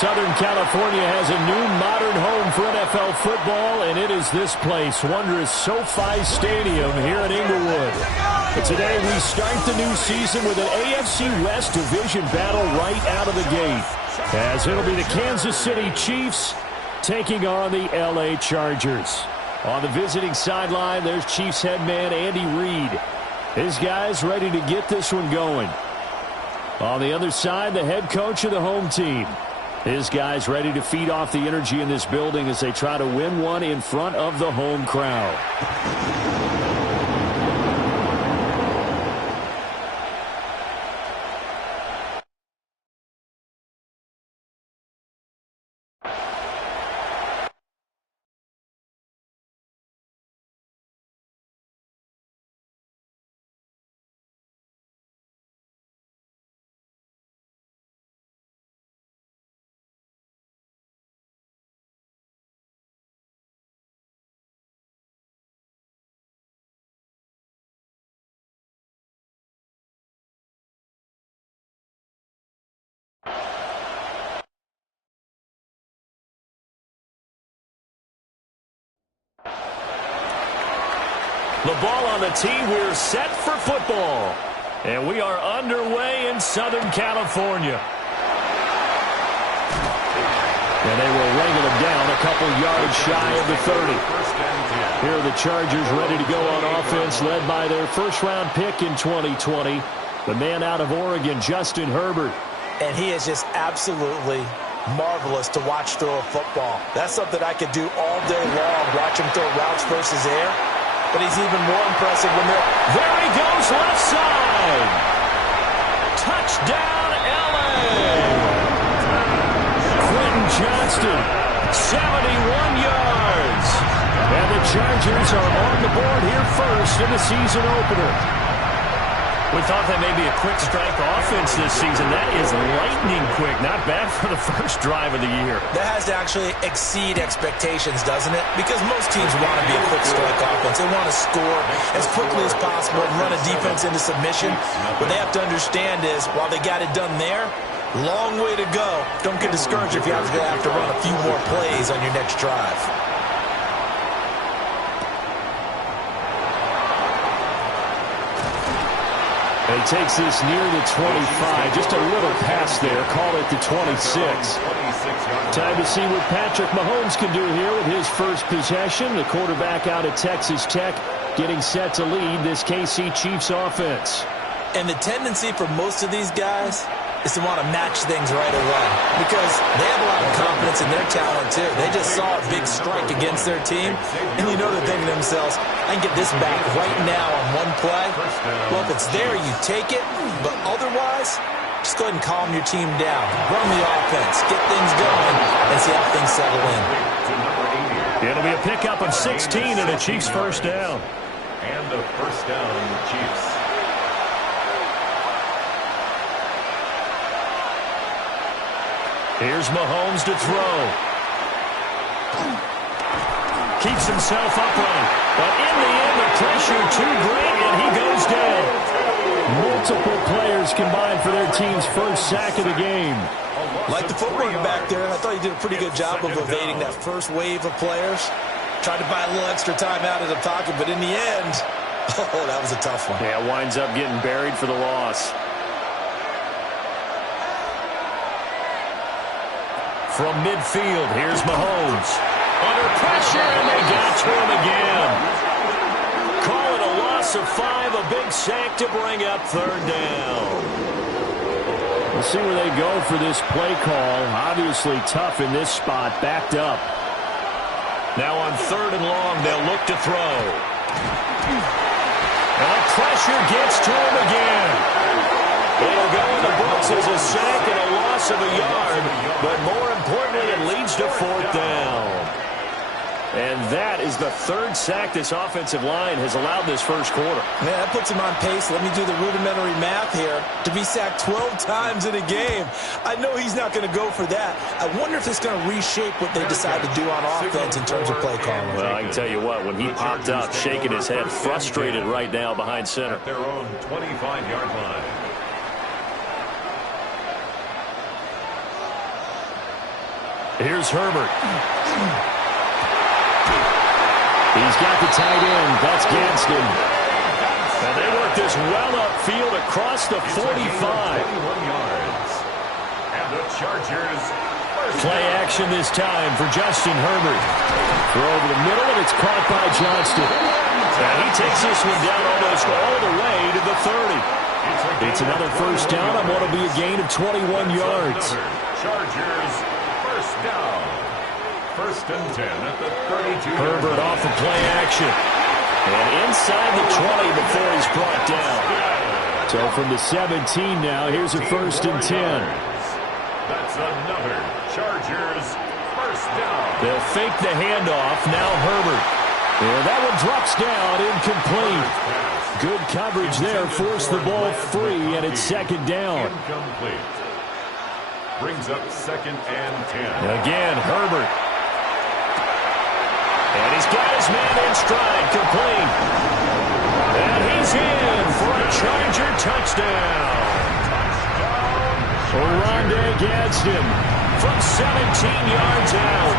Southern California has a new modern home for NFL football, and it is this place, wondrous SoFi Stadium here in Inglewood. But today we start the new season with an AFC West division battle right out of the gate, as it'll be the Kansas City Chiefs taking on the LA Chargers. On the visiting sideline, there's Chiefs head man Andy Reid. His guys ready to get this one going. On the other side, the head coach of the home team. His guys ready to feed off the energy in this building as they try to win one in front of the home crowd. The ball on the tee. We're set for football. And we are underway in Southern California. And they will wrangle him down a couple yards shy of the 30. Here are the Chargers ready to go on offense, led by their first-round pick in 2020, the man out of Oregon, Justin Herbert. And he is just absolutely marvelous to watch throw a football. That's something I could do all day long, watch him throw routes versus air. But he's even more impressive when they're... There he goes, left side. Touchdown, L.A. Quentin Johnston, 71 yards. And the Chargers are on the board here first in the season opener. We thought that may be a quick strike offense this season. That is lightning quick. Not bad for the first drive of the year. That has to actually exceed expectations, doesn't it? Because most teams want to be a quick strike offense. They want to score as quickly as possible and run a defense into submission. What they have to understand is, while they got it done there, long way to go. Don't get discouraged if you have to run a few more plays on your next drive. He takes this near the 25. Just a little pass there. Call it the 26. Time to see what Patrick Mahomes can do here with his first possession. The quarterback out of Texas Tech getting set to lead this KC Chiefs offense. And the tendency for most of these guys is to want to match things right away because they have a lot of confidence in their talent too. They just saw a big strike against their team, and you know they're thinking to themselves, I can get this back right now on one play. Well, if it's there, you take it, but otherwise, just go ahead and calm your team down. Run the offense, get things going, and see how things settle in. It'll be a pickup of 16 and a Chiefs first down. And the first down, Chiefs. Here's Mahomes to throw. Keeps himself upright. But in the end, the pressure too great, and he goes down. Multiple players combined for their team's first sack of the game. Like the footwork back there, I thought he did a pretty good job of evading that first wave of players. Tried to buy a little extra time out of the pocket, but in the end, oh, that was a tough one. Yeah, winds up getting buried for the loss. From midfield, here's Mahomes. Under pressure, and they got to him again. Call it a loss of 5, a big sack to bring up third down. We'll see where they go for this play call. Obviously tough in this spot, backed up. Now on third and long, they'll look to throw. And pressure gets to him again. It'll go in the books as a sack and a loss of a yard, but more importantly, it leads to fourth down. And that is the third sack this offensive line has allowed this first quarter. Man, that puts him on pace. Let me do the rudimentary math here. To be sacked 12 times in a game. I know he's not going to go for that. I wonder if it's going to reshape what they decide to do on offense in terms of play calling. Well, I can tell you what, when he popped up, shaking his head, frustrated right now behind center. At their own 25-yard line. Here's Herbert. He's got the tight end. That's Gadsden. And they work this well upfield across the 45. And the Chargers. Play action this time for Justin Herbert. Throw over the middle, and it's caught by Johnston. And he takes this one down almost all the way to the 30. It's another first down on what will be a gain of 21 yards. Chargers first down. First and 10 at the 32. Herbert off of play action. And inside the 20 before he's brought down. So from the 17 now, here's a first and 10. That's another Chargers first down. They'll fake the handoff. Now Herbert. And that one drops down, incomplete. Good coverage there, forced the ball free, and it's second down. Incomplete. Brings up second and 10. Again, Herbert. And he's got his man in stride, complete. And he's in for a Charger touchdown. Oronde Gadsden from 17 yards out.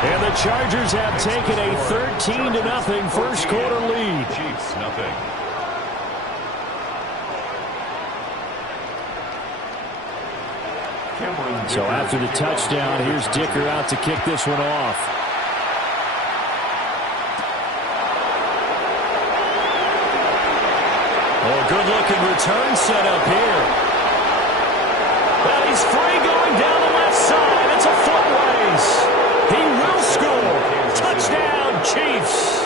And the Chargers have taken a 13-0 first quarter lead. Chiefs, nothing. So after the touchdown, here's Dicker out to kick this one off. Oh, good-looking return set up here. Well, he's free going down the left side. It's a foot race. He will score. Touchdown, Chiefs.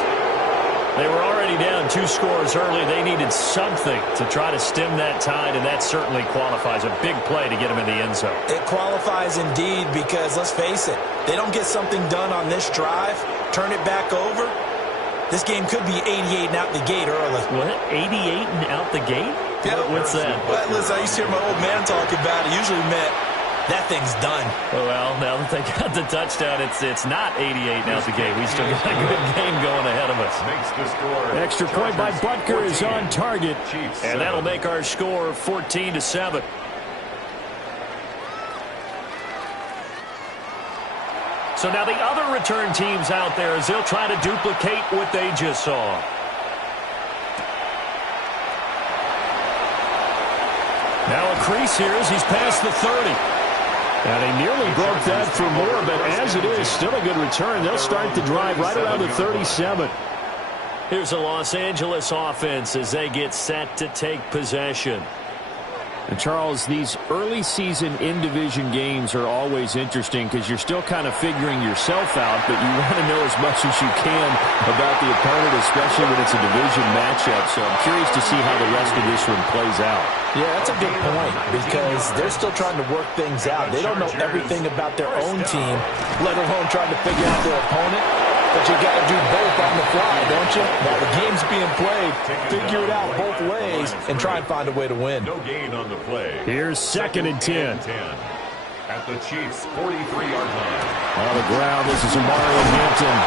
They were already down 2 scores early. They needed something to try to stem that tide, and that certainly qualifies. A big play to get them in the end zone. It qualifies indeed because, let's face it, they don't get something done on this drive, turn it back over, this game could be 88 and out the gate early. What? 88 and out the gate? Yeah. What's that? Well, listen, I used to hear my old man talk about it. Usually meant that thing's done. Well, now that they got the touchdown, it's not 88 and out the gate. We still got a good game going ahead of us. Makes the score. Extra point by Butker is on target, Chiefs, and that'll make our score 14-7. So now the other return teams out there as they'll try to duplicate what they just saw. Now a crease here as he's past the 30. And he nearly broke that for more, but as it is, still a good return. They'll start the drive right around the 37. Here's a Los Angeles offense as they get set to take possession. And Charles, these early season in-division games are always interesting because you're still kind of figuring yourself out, but you want to know as much as you can about the opponent, especially when it's a division matchup. So I'm curious to see how the rest of this one plays out. Yeah, that's a good point because they're still trying to work things out. They don't know everything about their own team, let alone trying to figure out their opponent. But you got to do both on the fly, don't you? While the game's being played, figure it out both ways and try and find a way to win. No gain on the play. Here's second and 10. At the Chiefs' 43-yard line. On the ground, this is Amari Hampton.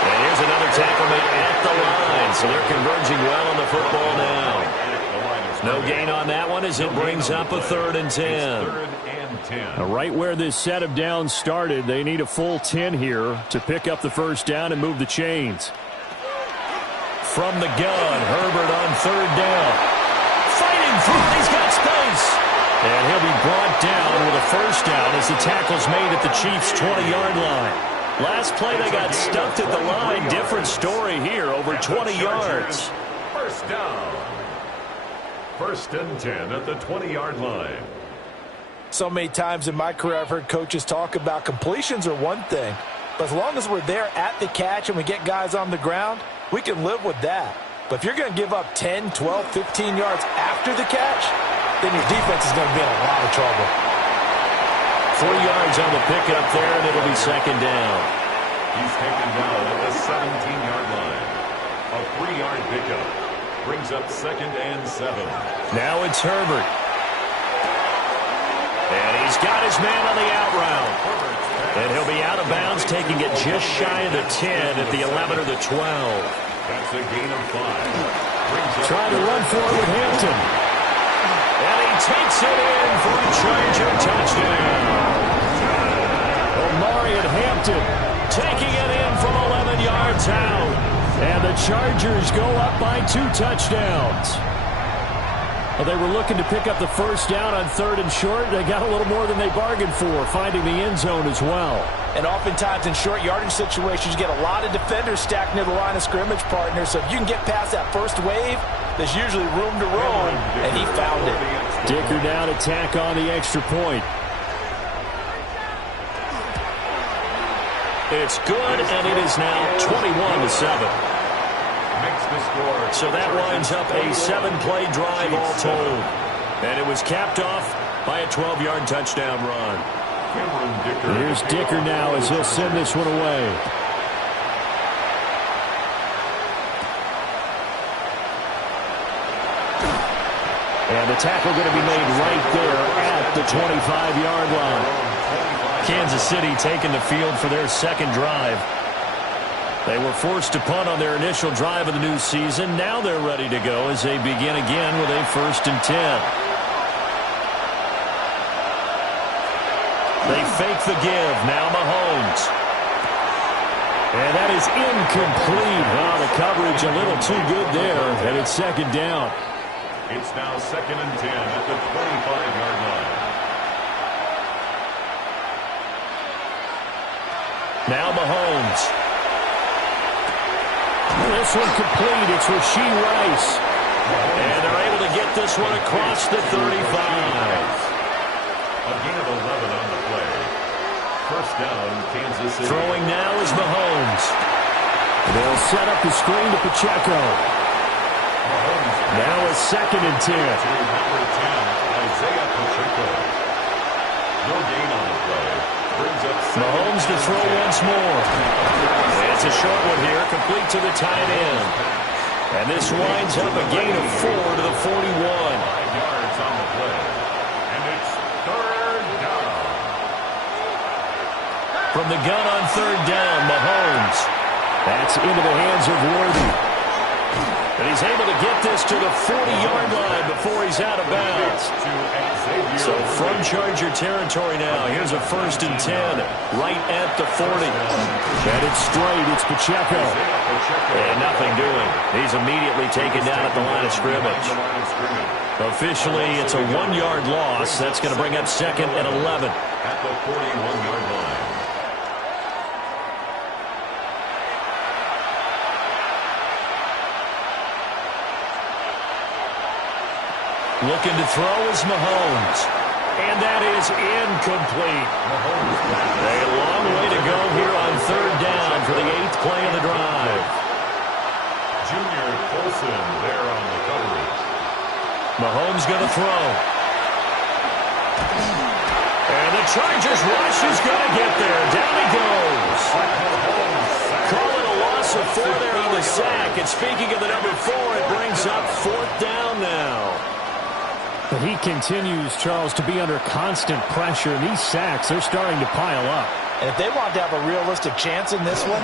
And here's another tackle made at the line. So they're converging well on the football now. No gain on that one as it brings up a 3rd and 10. Now, right where this set of downs started, they need a full 10 here to pick up the first down and move the chains. From the gun, Herbert on 3rd down. Fighting through, he's got space. And he'll be brought down with a first down as the tackle's made at the Chiefs' 20-yard line. Last play, they got stuffed at the line. Different story here, over 20 yards. First down. First and 10 at the 20-yard line. So many times in my career I've heard coaches talk about completions are one thing, but as long as we're there at the catch and we get guys on the ground, we can live with that. But if you're going to give up 10, 12, 15 yards after the catch, then your defense is going to be in a lot of trouble. 4 yards on the pickup there, and it'll be second down. He's taken down at the 17-yard line. A 3-yard pickup brings up 2nd and 7. Now it's Herbert. And he's got his man on the out route. And he'll be out of bounds, taking it just shy of the 10 at the 11 or the 12. That's a gain of 5. Trying to run for it with Hampton. And he takes it in for a Charger touchdown. Amari Hampton, taking it in from 11 yards out. And the Chargers go up by 2 touchdowns. Well, they were looking to pick up the first down on 3rd and short. They got a little more than they bargained for, finding the end zone as well. And oftentimes in short yardage situations, you get a lot of defenders stacked near the line of scrimmage, partner. So if you can get past that first wave, there's usually room to roam, and he found it. Dicker now to tack on the extra point. It's good, and it is now 21-7. So that winds up a 7-play drive all told. And it was capped off by a 12-yard touchdown run. Here's Dicker now as he'll send this one away. And the tackle going to be made right there at the 25-yard line. Kansas City taking the field for their second drive. They were forced to punt on their initial drive of the new season. Now they're ready to go as they begin again with a 1st and 10. They fake the give. Now Mahomes. And that is incomplete. Wow, the coverage a little too good there, and it's 2nd down. It's now 2nd and 10 at the 25-yard line. Now Mahomes. This one complete. It's Rashee Rice. And they're able to get this one across the 35. A gain of 11 on the play. 1st down, Kansas City. Throwing now is Mahomes. They'll set up the screen to Pacheco. Now a 2nd and 10. Number 10, Isaiah Pacheco. No gain on the play. Brings up Mahomes to throw once more. It's a short one here, complete to the tight end. And this winds up a gain of 4 to the 41. 5 yards on the play. And it's 3rd down. From the gun on 3rd down, Mahomes. That's into the hands of Worthy. And he's able to get this to the 40-yard line before he's out of bounds. So from Charger territory now, here's a 1st and 10 right at the 40. And it's straight. It's Pacheco. And nothing doing. He's immediately taken down at the line of scrimmage. Officially, it's a 1-yard loss. That's going to bring up 2nd and 11. At the 41-yard line. Looking to throw is Mahomes. And that is incomplete. A long way to go here on 3rd down for the 8th play of the drive. Junior Colson there on the coverage. Mahomes going to throw. And the Chargers rush is going to get there. Down he goes. Call it a loss of 4 there on the sack. And speaking of the number 4, it brings up 4th down now. But he continues, Charles, to be under constant pressure. And these sacks, they're starting to pile up. And if they want to have a realistic chance in this one,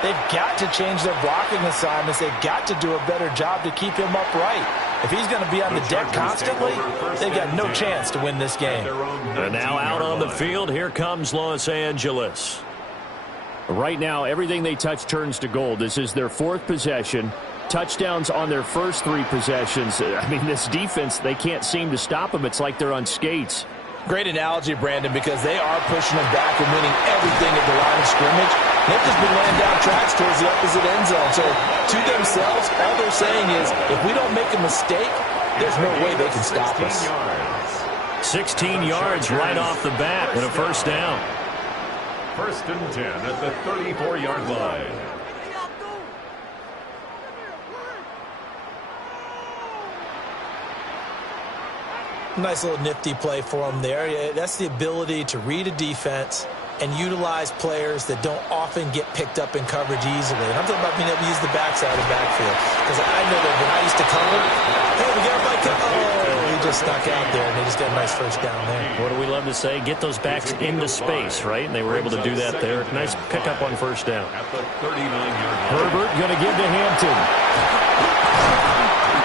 they've got to change their blocking assignments. They've got to do a better job to keep him upright. If he's going to be on the deck constantly, they've got no chance to win this game. And now out on the field, here comes Los Angeles. Right now, everything they touch turns to gold. This is their 4th possession. Touchdowns on their first 3 possessions. I mean, this defense, they can't seem to stop them. It's like they're on skates. Great analogy, Brandon, because they are pushing them back and winning everything at the line of scrimmage. They've just been laying down tracks towards the opposite end zone. So, to themselves, all they're saying is, if we don't make a mistake, there's no way they can stop us. 16 yards right off the bat and a 1st down. 1st and 10 at the 34-yard line. Nice little nifty play for him there. That's the ability to read a defense and utilize players that don't often get picked up in coverage easily. And I'm talking about being able to use the backside of the backfield. Because I know that when I used to cover, hey, we got a bike. Oh, he just stuck out there, and they just got a nice 1st down there. What do we love to say? Get those backs into space, right? And they were able to do that there. Nice pickup on 1st down. At the 39-yard line. Herbert going to give to Hampton.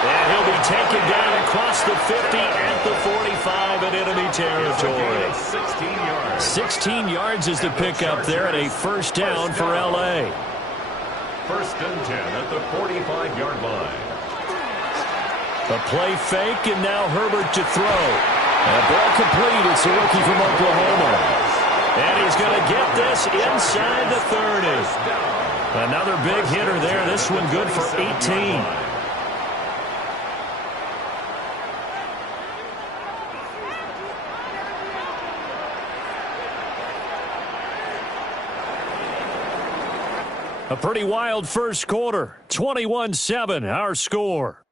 And he'll be taken down across the 50 at the 45 in enemy territory. 16 yards is the pickup there, and a first down for L.A. First and 10 at the 45-yard line. A play fake, and now Herbert to throw. A ball complete. It's a rookie from Oklahoma. And he's going to get this inside the 30. Another big hitter there. This one good for 18. A pretty wild first quarter. 21-7, our score.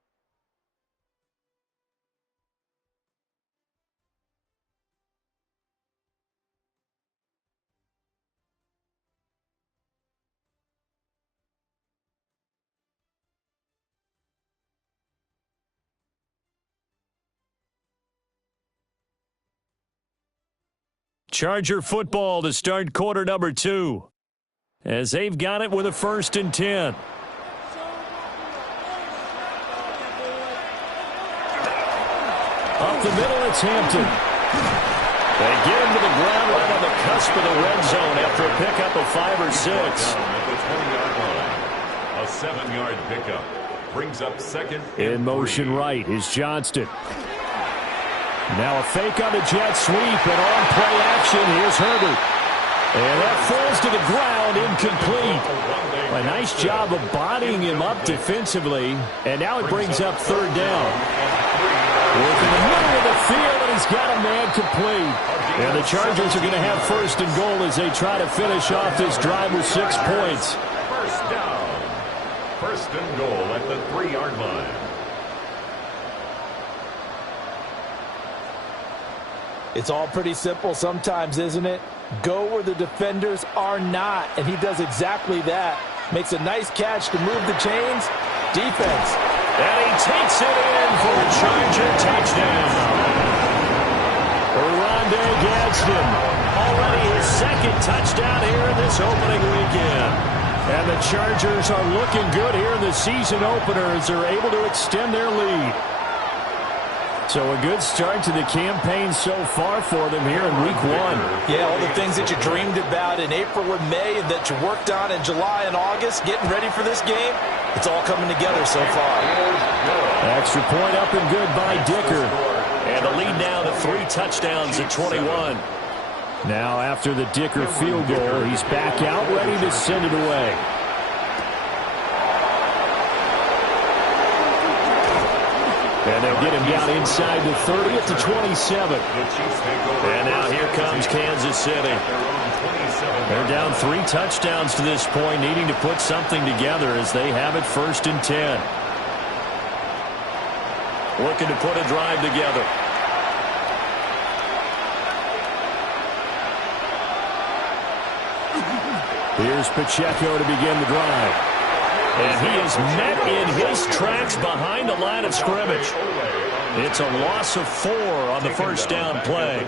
Charger football to start quarter number 2. As they've got it with a first and 10. Up the middle, it's Hampton. They get him to the ground right on the cusp of the red zone after a pickup of 5 or 6. A 7-yard pickup brings up second. In motion right is Johnston. Now a fake on the jet sweep, and on play action, here's Herbert. And that falls to the ground, incomplete. A nice job of bodying him up defensively, and now it brings up third down. Working the middle of the field, and he's got a man complete. And the Chargers are going to have first and goal as they try to finish off this drive with 6 points. First down. First and goal at the 3-yard line. It's all pretty simple sometimes, isn't it? Go where the defenders are not, and he does exactly that. Makes a nice catch to move the chains. Defense. And he takes it in for a Charger touchdown. Oronde Gadsden, already his second touchdown here in this opening weekend. And the Chargers are looking good here in the season opener as they're able to extend their lead. So a good start to the campaign so far for them here in week 1. Yeah, all the things that you dreamed about in April and May and that you worked on in July and August, getting ready for this game, it's all coming together so far. Extra point up and good by Dicker. And the lead now to 3 touchdowns at 21. Now after the Dicker field goal, he's back out ready to send it away. And they'll get him down inside the 30 at the 27. And now here comes Kansas City. They're down 3 touchdowns to this point, needing to put something together as they have it first and 10. Looking to put a drive together. Here's Pacheco to begin the drive. And he is met in his tracks behind the line of scrimmage. It's a loss of 4 on the first down play.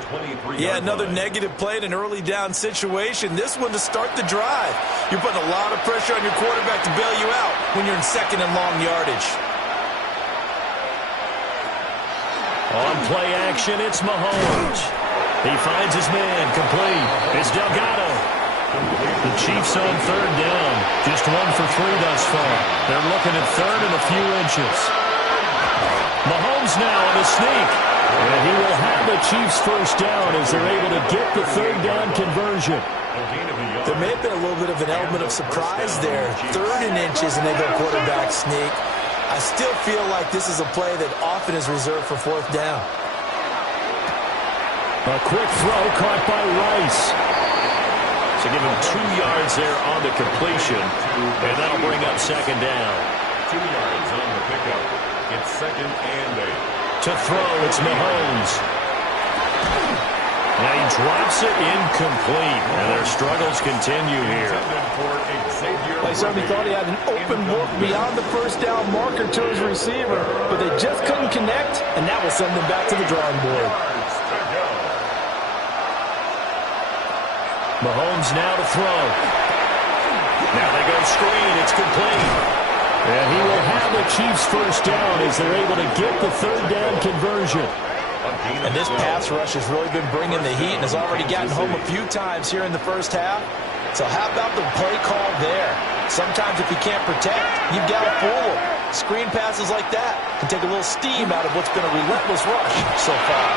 Yeah, another negative play in an early down situation. This one to start the drive. You're putting a lot of pressure on your quarterback to bail you out when you're in second and long yardage. On play action, it's Mahomes. He finds his man complete. It's Delgado. The Chiefs on third down. Just 1 for 3 thus far. They're looking at third and a few inches. Mahomes now on the sneak. And he will have the Chiefs first down as they're able to get the third down conversion. There may have been a little bit of an element of surprise there. 3rd and inches and they go quarterback sneak. I still feel like this is a play that often is reserved for 4th down. A quick throw caught by Rice. To give him 2 yards there on the completion, and that'll bring up second down. 2 yards on the pickup. It's second and 8. To throw, it's Mahomes. Now he drops it incomplete, and their struggles continue here. They certainly thought he had an open look beyond the first down marker to his receiver, but they just couldn't connect, and that will send them back to the drawing board. Mahomes now to throw. Now they go screen. It's complete. And he will have the Chiefs first down as they're able to get the third down conversion. And this pass rush has really been bringing the heat and has already gotten home a few times here in the first half. So how about the play call there? Sometimes if you can't protect, you've got to fool them. Screen passes like that can take a little steam out of what's been a relentless rush so far.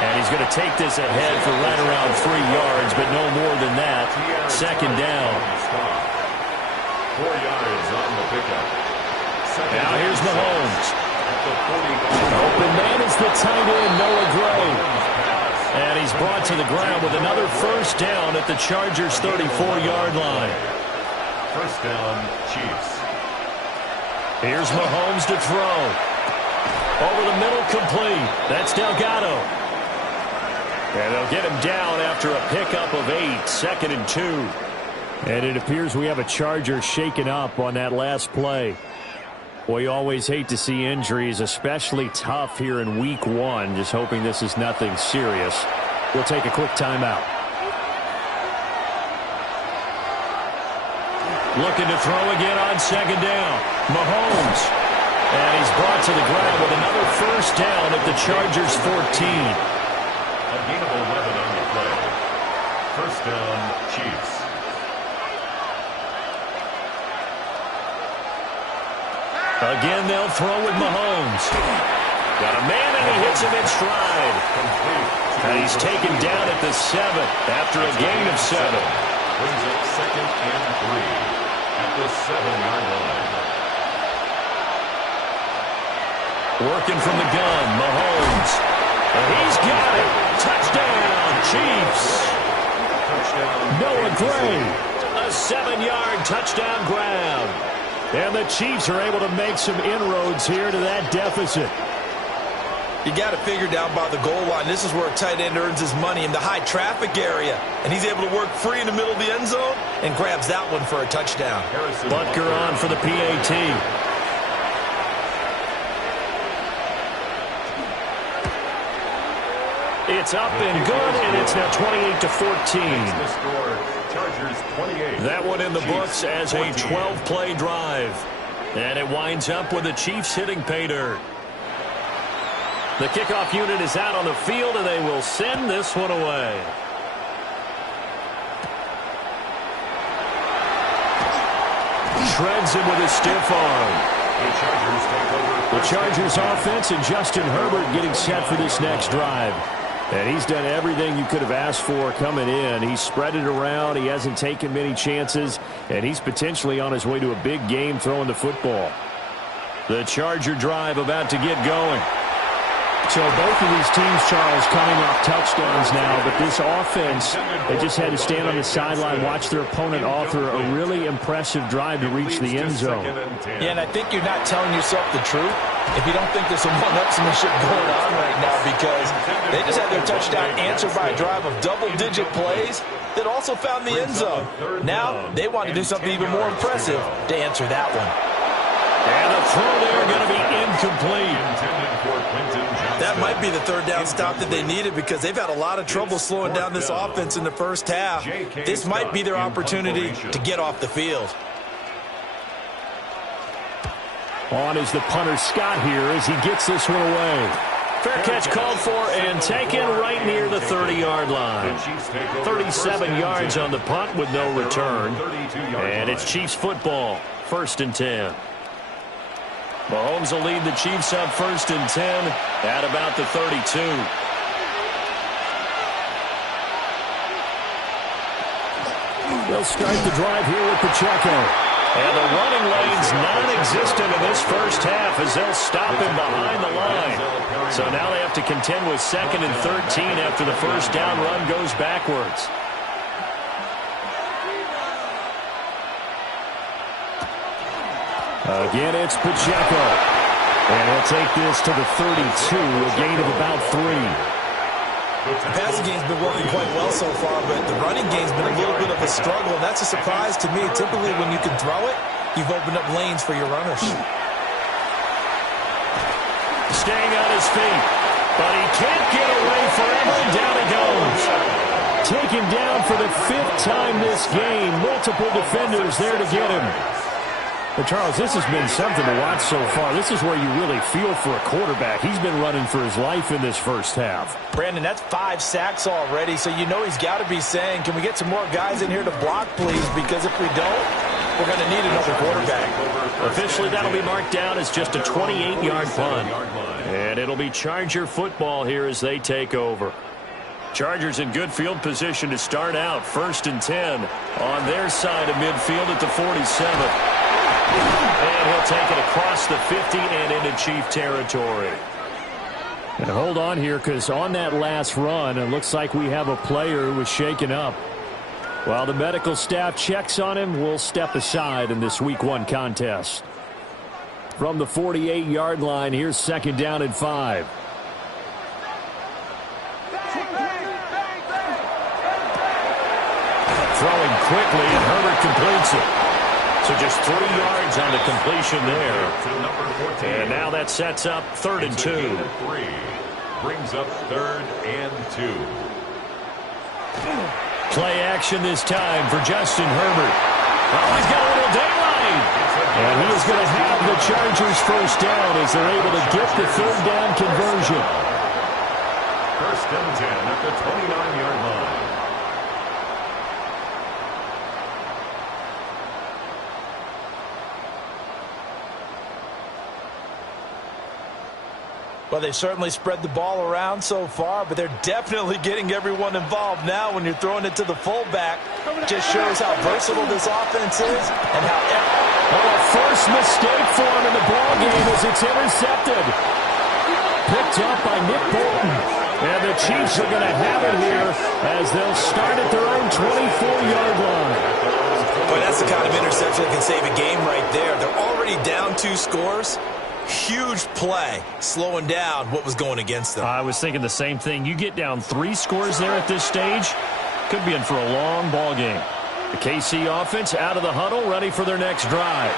And he's going to take this ahead for right around 3 yards, but no more than that. Second down. 4 yards on the pickup. Now here's Mahomes. Open man is the tight end, Noah Gray. And he's brought to the ground with another first down at the Chargers' 34-yard line. First down, Chiefs. Here's Mahomes to throw. Over the middle, complete. That's Delgado. And they'll get him down after a pickup of 8, 2nd and 2. And it appears we have a Charger shaken up on that last play. Well, you always hate to see injuries, especially tough here in week 1. Just hoping this is nothing serious. We'll take a quick timeout. Looking to throw again on second down. Mahomes. And he's brought to the ground with another first down at the Chargers' 14. A gain of 11 on the play. First down, Chiefs. Again, they'll throw with Mahomes. Got a man, and he hits him in stride. And he's taken down at the 7 after a gain of 7. Brings up 2nd and 3 at the 7-yard line. Working from the gun, Mahomes. And he's got it. Touchdown, Chiefs. Touchdown. Noah Gray. A 7-yard touchdown grab. And the Chiefs are able to make some inroads here to that deficit. You got to figure down by the goal line. This is where a tight end earns his money, in the high traffic area. And he's able to work free in the middle of the end zone and grabs that one for a touchdown. Butker on for the PAT. It's up and good, and it's now 28-14. Chargers 28. That one in the books as a 12-play drive. And it winds up with the Chiefs hitting pay dirt. The kickoff unit is out on the field, and they will send this one away. Shreds him with a stiff arm. The Chargers offense and Justin Herbert getting set for this next drive. And he's done everything you could have asked for coming in. He's spread it around. He hasn't taken many chances. And he's potentially on his way to a big game throwing the football. The Charger drive about to get going. So both of these teams, Charles, coming off touchdowns now, but this offense, they just had to stand on the sideline, watch their opponent author a really impressive drive to reach the end zone. Yeah, and I think you're not telling yourself the truth if you don't think there's some one-upsmanship going on right now, because they just had their touchdown answered by a drive of double-digit plays that also found the end zone. Now they want to do something even more impressive to answer that one. And the throw there going to be incomplete. That might be the third down stop that they needed, because they've had a lot of trouble slowing down this offense in the first half. This might be their opportunity to get off the field. On is the punter Scott here as he gets this one away. Fair catch called for and taken right near the 30-yard line. 37 yards on the punt with no return. And it's Chiefs football, 1st and 10. Mahomes will lead the Chiefs up 1st and 10 at about the 32. They'll start the drive here with Pacheco. And the running lane's non-existent in this first half as they'll stop him behind the line. So now they have to contend with 2nd and 13 after the first down run goes backwards. Again, it's Pacheco. And he'll take this to the 32, a gain of about 3. The passing game's been working quite well so far, but the running game's been a little bit of a struggle, and that's a surprise to me. Typically, when you can throw it, you've opened up lanes for your runners. Staying on his feet, but he can't get away forever, and down he goes. Taken down for the 5th time this game. Multiple defenders there to get him. But Charles, this has been something to watch so far. This is where you really feel for a quarterback. He's been running for his life in this first half. Brandon, that's 5 sacks already, so you know he's got to be saying, can we get some more guys in here to block, please? Because if we don't, we're going to need another quarterback. Officially, that'll be marked down as just a 28-yard punt. And it'll be Charger football here as they take over. Chargers in good field position to start out. 1st and 10 on their side of midfield at the 47. And he'll take it across the 50 and into Chief territory. And hold on here, because on that last run, it looks like we have a player who was shaken up. While the medical staff checks on him, we'll step aside in this Week 1 contest. From the 48-yard line, here's 2nd down and 5. Throwing quickly, and Herbert completes it. So just 3 yards on the completion there. And now that sets up 3rd and 2. Brings up 3rd and 2. Play action this time for Justin Herbert. Oh, he's got a little daylight. And he is going to have the Chargers 1st down as they're able to get the 3rd down conversion. 1st and 10 at the 29-yard line. Well, they certainly spread the ball around so far, but they're definitely getting everyone involved now when you're throwing it to the fullback. Just shows how versatile this offense is and how... Oh, a first mistake for him in the ballgame as it's intercepted. Picked up by Nick Bolton. And the Chiefs are going to have it here as they'll start at their own 24-yard line. Boy, that's the kind of interception that can save a game right there. They're already down 2 scores. Huge play, slowing down what was going against them. I was thinking the same thing. You get down 3 scores there at this stage, could be in for a long ball game. The KC offense out of the huddle, ready for their next drive.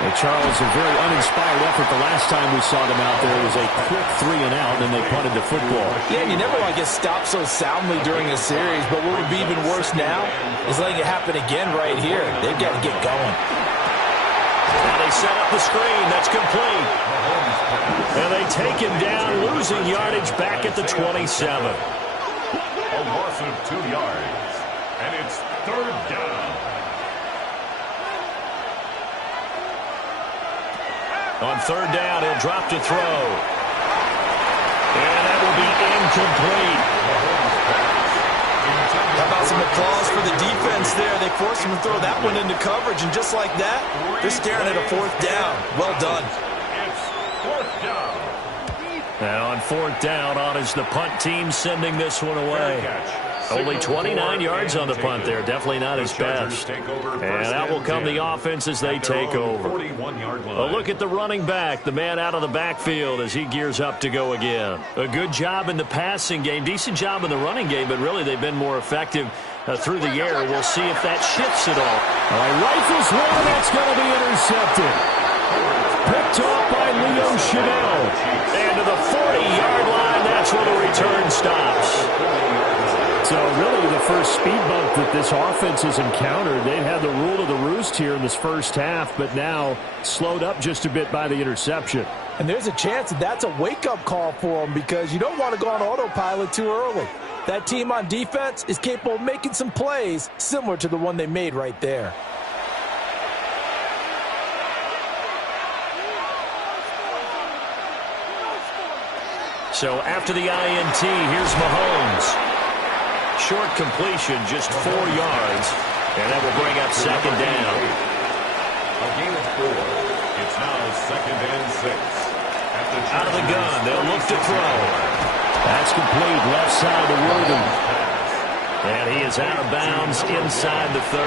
And Charles, a very uninspired effort the last time we saw them out there. It was a quick 3 and out, and they punted the football. Yeah, and you never want to get stopped so soundly during a series, but what would be even worse now is letting it happen again right here. They've got to get going. Now they set up the screen. That's complete. And they take him down, losing yardage back at the 27. A loss of 2 yards. And it's 3rd down. On 3rd down, he'll drop to throw. And that will be incomplete. How about some applause for the defense there? They forced him to throw that one into coverage, and just like that, they're staring at a 4th down. Well done. It's 4th down. And on 4th down, on is the punt team sending this one away. Only 29 yards on the punt there. Definitely not his best. And out will come the offense as they take over. A look at the running back, the man out of the backfield as he gears up to go again. A good job in the passing game, decent job in the running game, but really they've been more effective through the air. We'll see if that shifts at all. All right, rifles one, that's going to be intercepted. Picked off by Leo Chanel. And to the 40-yard line, that's where the return stops. So really the first speed bump that this offense has encountered, they've had the rule of the roost here in this first half, but now slowed up just a bit by the interception. And there's a chance that that's a wake-up call for them because you don't want to go on autopilot too early. That team on defense is capable of making some plays similar to the one they made right there. So after the INT, here's Mahomes. Short completion, just 4 yards, and that will bring up 2nd down. A gain of 4. It's now 2nd and 6. Out of the gun, they'll look to throw. That's complete, left side to Worthy. And he is out of bounds inside the 30.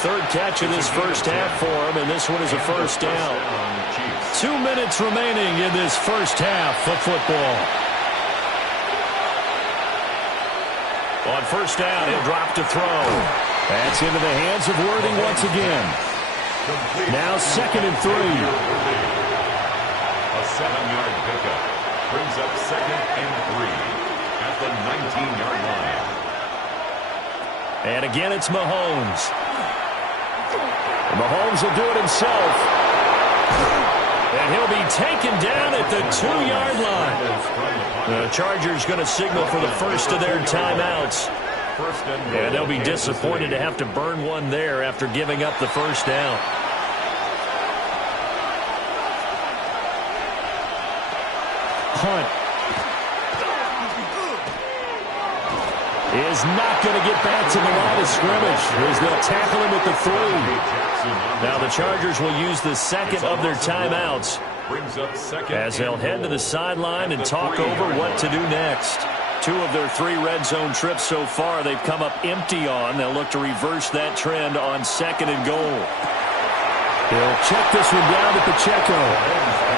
3rd catch of this first half for him, and this one is a 1st down. 2 minutes remaining in this first half of football. On 1st down, he'll drop to throw. That's into the hands of Worthy once again. Now 2nd and 3. A 7-yard pickup brings up 2nd and 3 at the 19-yard line. And again, it's Mahomes. And Mahomes will do it himself. And he'll be taken down at the 2-yard line. The Chargers going to signal for the first of their timeouts. And they'll be disappointed to have to burn one there after giving up the first down. Hunt is not going to get back to the line of scrimmage as they'll tackle him at the 3. Now the Chargers will use the second of their timeouts as they'll head to the sideline and talk over what to do next. 2 of their 3 red zone trips so far they've come up empty on. They'll look to reverse that trend on 2nd and goal. They'll check this one down to Pacheco.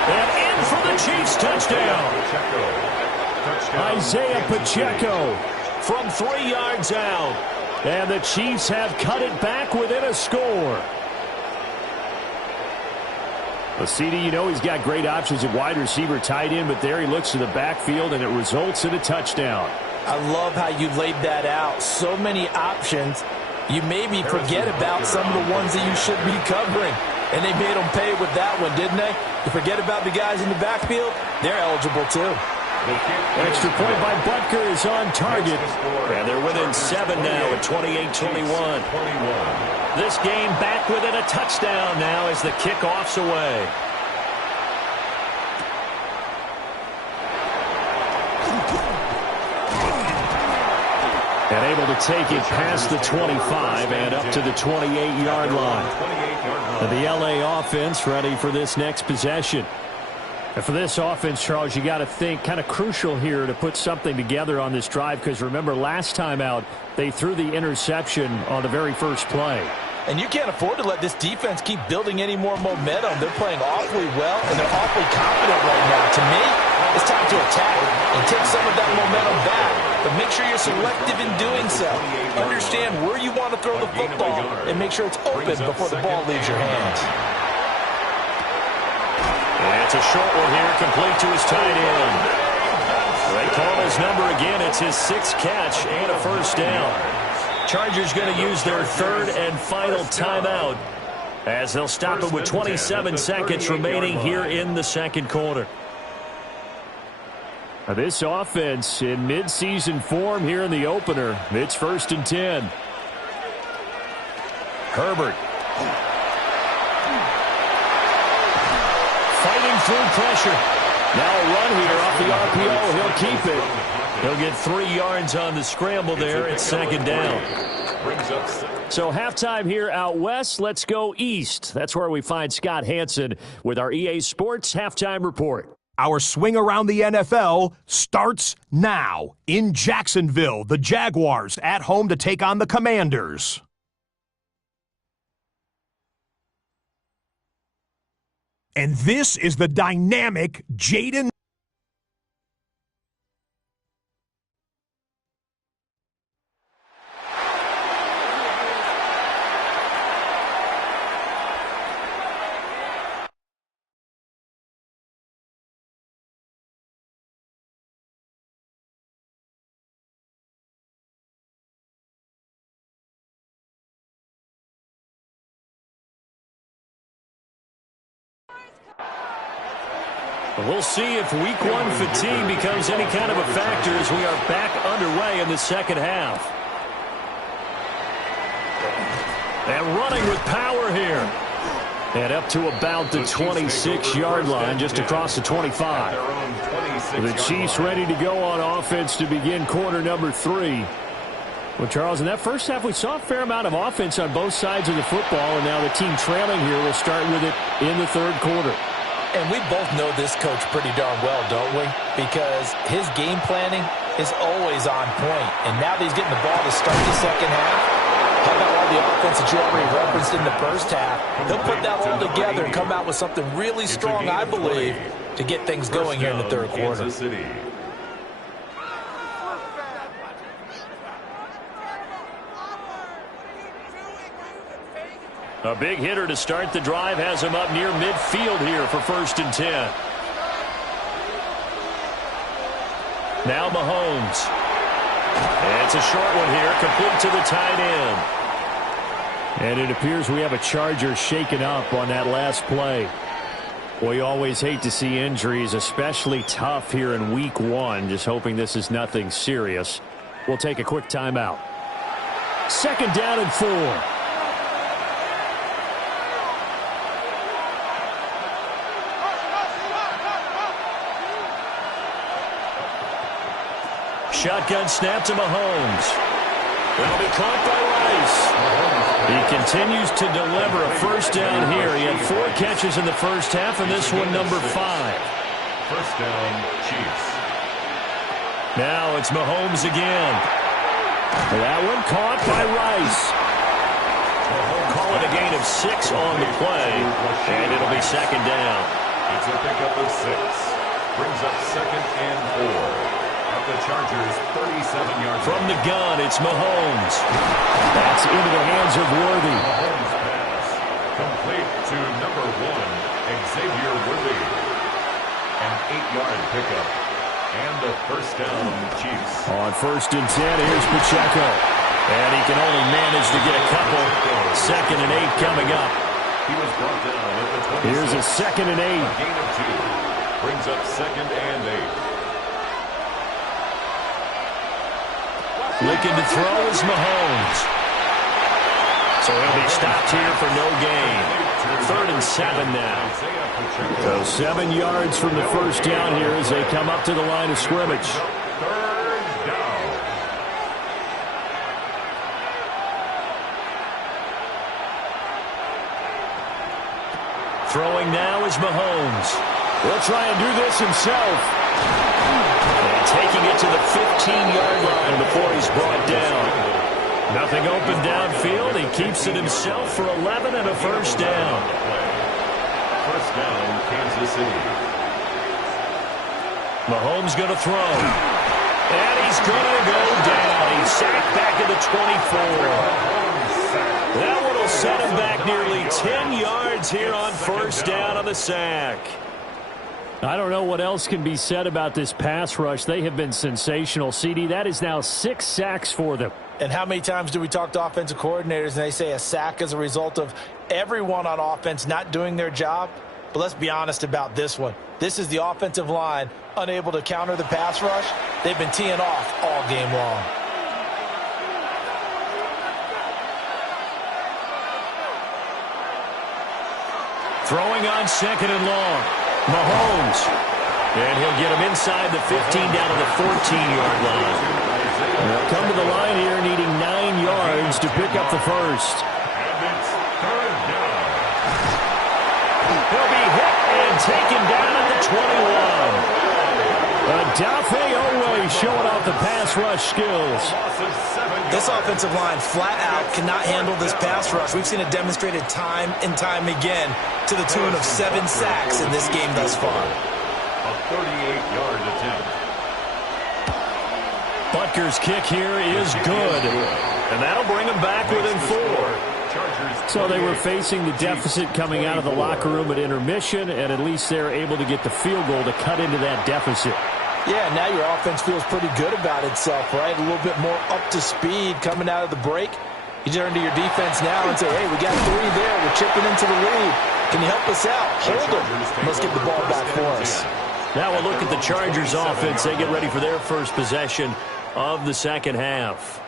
And in for the Chiefs touchdown. Isaiah Pacheco from 3 yards out. And the Chiefs have cut it back within a score. Well, CD, you know he's got great options at wide receiver, tight end, but there he looks to the backfield, and it results in a touchdown. I love how you laid that out. So many options. You maybe forget about some of the ones that you should be covering. And they made them pay with that one, didn't they? You forget about the guys in the backfield, they're eligible too. Extra point by Butker is on target. And they're within 7 now at 28-21. This game back within a touchdown now as the kickoff's away. And able to take it past the 25 and up to the 28-yard line. And the LA offense ready for this next possession. And for this offense, Charles, you got to think kind of crucial here to put something together on this drive, because remember last time out they threw the interception on the very first play. And you can't afford to let this defense keep building any more momentum. They're playing awfully well, and they're awfully confident right now. To me, it's time to attack and take some of that momentum back. But make sure you're selective in doing so. Understand where you want to throw the football and make sure it's open before the ball leaves your hands. And it's a short one here, complete to his tight end. They call his number again. It's his 6th catch and a first down. Chargers going to use their 3rd and final timeout as they'll stop it with 27 seconds remaining here in the second quarter. Now this offense in mid-season form here in the opener. It's 1st and 10. Herbert. Fighting through pressure. Now a run here off the RPO. He'll keep it. He'll get 3 yards on the scramble there. It's 2nd down. So halftime here out west. Let's go east. That's where we find Scott Hanson with our EA Sports Halftime Report. Our swing around the NFL starts now. In Jacksonville, the Jaguars at home to take on the Commanders. And this is the dynamic Jaden. We'll see if week 1 fatigue becomes any kind of a factor as we are back underway in the second half. And running with power here. And up to about the 26-yard line, just across the 25. The Chiefs ready to go on offense to begin quarter number 3. Well, Charles, in that first half, we saw a fair amount of offense on both sides of the football, and now the team trailing here will start with it in the third quarter. And we both know this coach pretty darn well, don't we? Because his game planning is always on point. And now that he's getting the ball to start the second half, how about all the offense that you already referenced in the first half? He'll put that all together and come out with something really strong, I believe, to get things going here in the third quarter. A big hitter to start the drive has him up near midfield here for 1st and 10. Now Mahomes. And it's a short one here, complete to the tight end. And it appears we have a Charger shaken up on that last play. Well, you always hate to see injuries, especially tough here in week 1. Just hoping this is nothing serious. We'll take a quick timeout. 2nd down and 4. Shotgun snap to Mahomes. That'll be caught by Rice. He continues to deliver a first down here. He had 4 catches in the first half, and this one number 5. First down, Chiefs. Now it's Mahomes again. That one caught by Rice. Call it a gain of 6 on the play, and it'll be 2nd down. It's a pickup of 6. Brings up 2nd and 4. At the Chargers' 37-yard line. From the gun, it's Mahomes. That's into the hands of Worthy. Mahomes pass. Complete to number 1, Xavier Worthy. An 8-yard pickup. And the first down, Chiefs. On 1st and 10, here's Pacheco. And he can only manage to get a couple. 2nd and 8 coming up. He was brought down at the 26. Here's a 2nd and 8. A gain of 2. Brings up 2nd and 8. Looking to throw is Mahomes. So he'll be stopped here for no gain. 3rd and 7 now. So 7 yards from the first down here as they come up to the line of scrimmage. 3rd down. Throwing now is Mahomes. He'll try and do this himself. And taking it to the 15-yard line before he's brought down. Nothing open downfield. He keeps it himself for 11 and a first down. First down, Kansas City. Mahomes going to throw. And he's going to go down. He's sacked back at the 24. That one will set him back nearly 10 yards here on first down on the sack. I don't know what else can be said about this pass rush. They have been sensational. CD, that is now 6 sacks for them. And how many times do we talk to offensive coordinators and they say a sack is a result of everyone on offense not doing their job? But let's be honest about this one. This is the offensive line unable to counter the pass rush. They've been teeing off all game long. Throwing on 2nd and long. Mahomes. And he'll get him inside the 15 down to the 14-yard line. They'll come to the line here needing 9 yards to pick up the first. And it's 3rd down. He'll be hit and taken down at the 21. Odafe Oweh showing off the pass rush skills. This offensive line flat out cannot handle this pass rush. We've seen it demonstrated time and time again to the tune of 7 sacks in this game thus far. A 38-yard attempt. Butker's kick here is good. And that'll bring him back within 4. So they were facing the deficit coming out of the locker room at intermission, and at least they're able to get the field goal to cut into that deficit. Yeah, now your offense feels pretty good about itself, right? A little bit more up to speed coming out of the break. You turn to your defense now and say, hey, we got 3 there. We're chipping into the lead. Can you help us out? Hold them. Let's get the ball back for us. Now we'll look at the Chargers offense. They get ready for their first possession of the second half.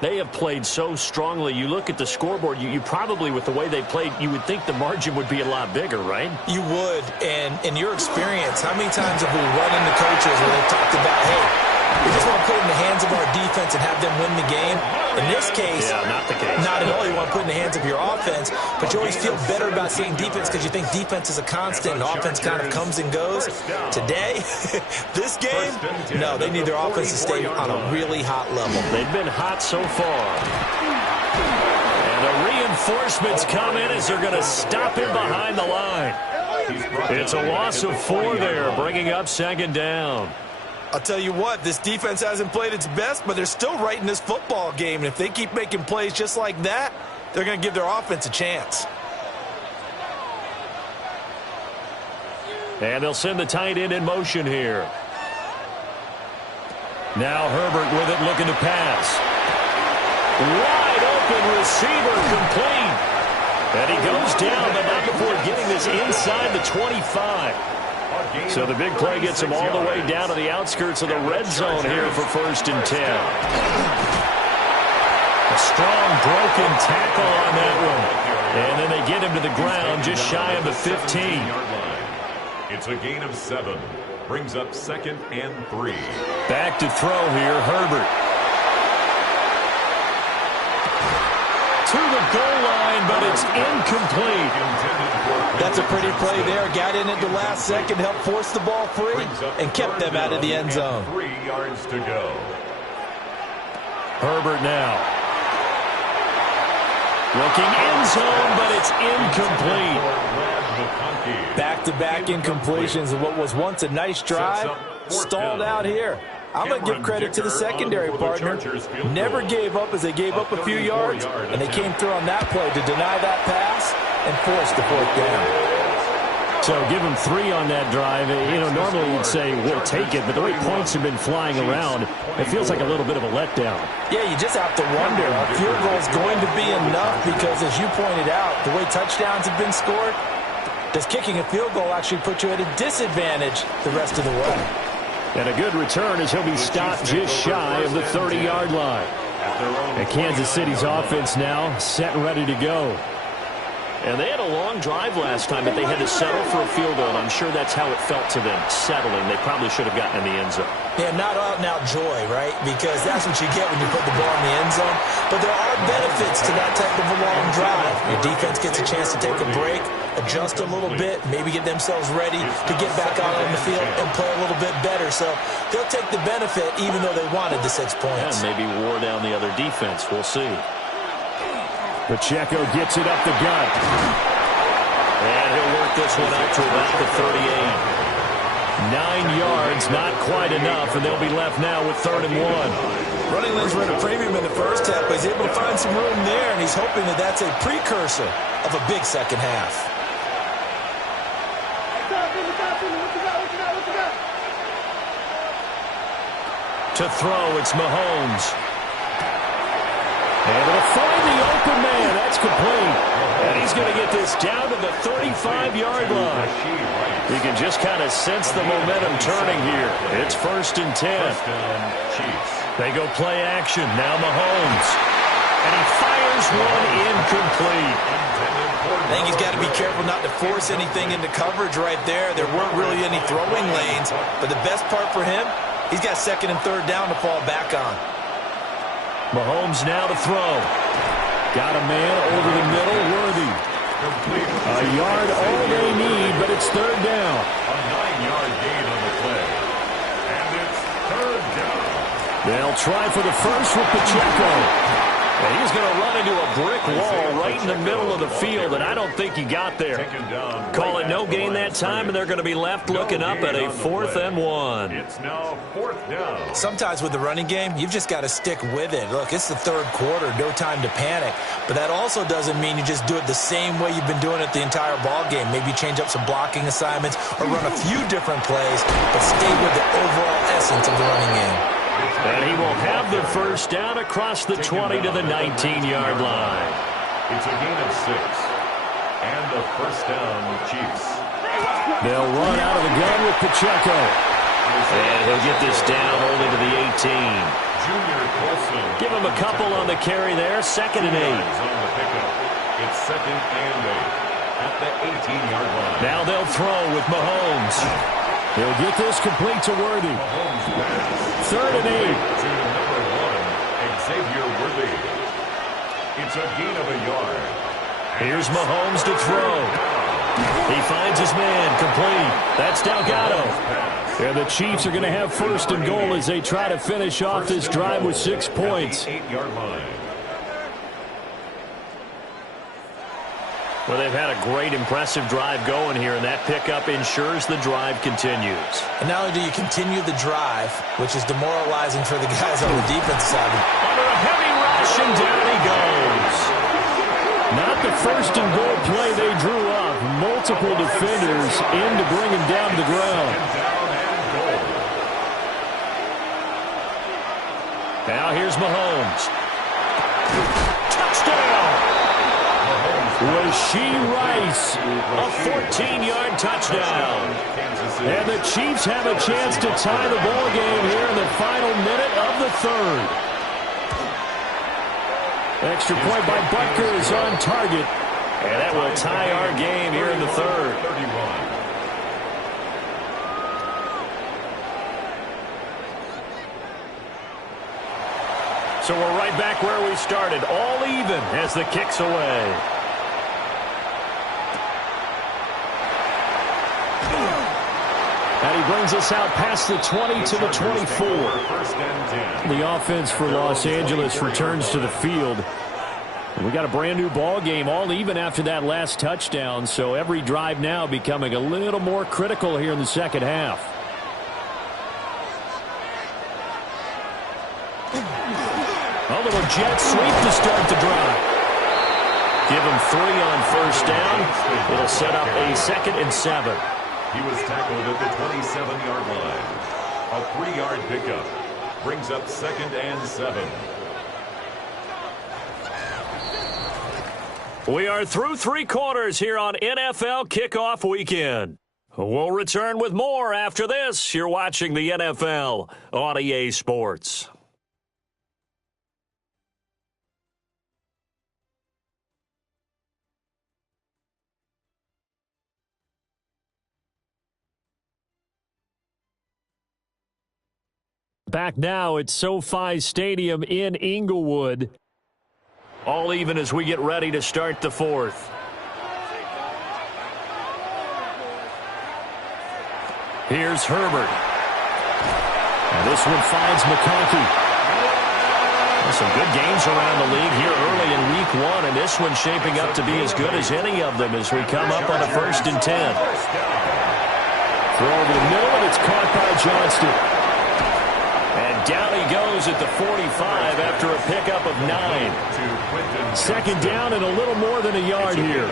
They have played so strongly. You look at the scoreboard, you probably, with the way they played, you would think the margin would be a lot bigger, right? You would. And in your experience, how many times have we run into coaches where they've talked about, hey, we just want to put it in the hands of our defense and have them win the game? In this case, not the case. Not at all. You want to put it in the hands of your offense, but you always feel better about seeing defense because you think defense is a constant and offense kind of comes and goes. Today, this game, no, they need their offense to stay on a really hot level. They've been hot so far. And the reinforcements come in as they're going to stop him behind the line. It's a loss of 4 there, bringing up 2nd down. I'll tell you what, this defense hasn't played its best, but they're still right in this football game. And if they keep making plays just like that, they're going to give their offense a chance. And they'll send the tight end in motion here. Now Herbert with it, looking to pass. Wide open receiver complete. And he goes down, but not before getting this inside the 25. So the big play gets him all the way down to the outskirts of the red zone here for 1st and 10. A strong broken tackle on that one. And then they get him to the ground just shy of the 15. It's a gain of 7. Brings up 2nd and 3. Back to throw here, Herbert. To the goal line, but it's incomplete. That's a pretty play there. Got in at the last second, helped force the ball free, and kept them out of the end zone. 3 yards to go. Herbert now. Looking end zone, but it's incomplete. Back-to-back incompletions of what was once a nice drive, stalled out here. I'm going to give credit to the secondary partner. Never gave up as they gave up a few yards, and they came through on that play to deny that pass and force the 4th down. So give him 3 on that drive. Normally you'd say we'll take it, but the way points have been flying around, it feels like a little bit of a letdown. Yeah, you just have to wonder. A field goal is going to be enough because, as you pointed out, the way touchdowns have been scored, does kicking a field goal actually put you at a disadvantage the rest of the way? And a good return as he'll be stopped just shy of the 30-yard line. And Kansas City's offense now set and ready to go. And they had a long drive last time, but they had to settle for a field goal, and I'm sure that's how it felt to them, settling. They probably should have gotten in the end zone. Yeah, not out-and-out joy, right? Because that's what you get when you put the ball in the end zone. But there are benefits to that type of a long drive. Your defense gets a chance to take a break, adjust a little bit, maybe get themselves ready to get back out on the field and play a little bit better. So they'll take the benefit even though they wanted the 6 points. And maybe wore down the other defense. We'll see. Pacheco gets it up the gut. And he'll work this one out to about the 38. 9 yards, not quite enough, and they'll be left now with 3rd and 1. Running lanes were at a premium in the first half, but he's able to find some room there, and he's hoping that that's a precursor of a big second half. To throw, it's Mahomes. Able to find the open man. That's complete. And he's going to get this down to the 35-yard line. You can just kind of sense the momentum turning here. It's 1st and 10. They go play action. Now Mahomes. And he fires one incomplete. I think he's got to be careful not to force anything into coverage right there. There weren't really any throwing lanes. But the best part for him, he's got 2nd and 3rd down to fall back on. Mahomes now to throw. Got a man over the middle, Worthy. A yard all they need, but it's 3rd down. A 9-yard gain on the play. And it's 3rd down. They'll try for the first with Pacheco. And he's going to run into a brick wall right in the middle of the field, and I don't think he got there. Call it no gain that time, and they're going to be left looking up at a 4th and 1. It's now 4th down. Sometimes with the running game, you've just got to stick with it. Look, it's the 3rd quarter, no time to panic. But that also doesn't mean you just do it the same way you've been doing it the entire ball game. Maybe change up some blocking assignments or run a few different plays, but stay with the overall essence of the running game. And he will have the 1st down across the 20 to the 19-yard line. It's a gain of 6. And the 1st down, Chiefs. They'll run out of the gun with Pacheco. And he'll get this down only to the 18. Junior Colson. Give him a couple on the carry there. 2nd and 8. It's 2nd and 8 at the 18-yard line. Now they'll throw with Mahomes. He'll get this complete to Worthy. 3rd and 8. To number 1, Xavier Worthy. It's a gain of a yard. Here's Mahomes to throw. He finds his man, complete. That's Delgado. And the Chiefs are going to have 1st and goal as they try to finish off this drive with 6 points. 8-yard line. Well, they've had a great, impressive drive going here, and that pickup ensures the drive continues. And not only do you continue the drive, which is demoralizing for the guys on the defense side. Under a heavy rush, and down he goes. Not the 1st and goal play they drew up. Multiple defenders in to bring him down to the ground. Now here's Mahomes. Rashee Rice, a 14-yard touchdown. And the Chiefs have a chance to tie the ball game here in the final minute of the third. Extra point by Butker is on target. And that will tie our game here in the third. So we're right back where we started, all even as the kick's away. And he brings us out past the 20 to the 24. The offense for Los Angeles returns to the field. We got a brand new ball game, all even after that last touchdown, so every drive now becoming a little more critical here in the second half. A little jet sweep to start the drive. Give him 3 on first down. It'll set up a 2nd and 7. He was tackled at the 27-yard line. A 3-yard pickup brings up 2nd and 7. We are through 3 quarters here on NFL Kickoff Weekend. We'll return with more after this. You're watching the NFL on EA Sports. Back now at SoFi Stadium in Inglewood. All even as we get ready to start the fourth. Here's Herbert. And this one finds McConkey. Some good games around the league here early in week 1, and this one's shaping up to be as good as any of them as we come up on a 1st and 10. Throw over the middle, and it's caught by Johnston. And down he goes at the 45 after a pickup of 9. 2nd down and a little more than a yard here.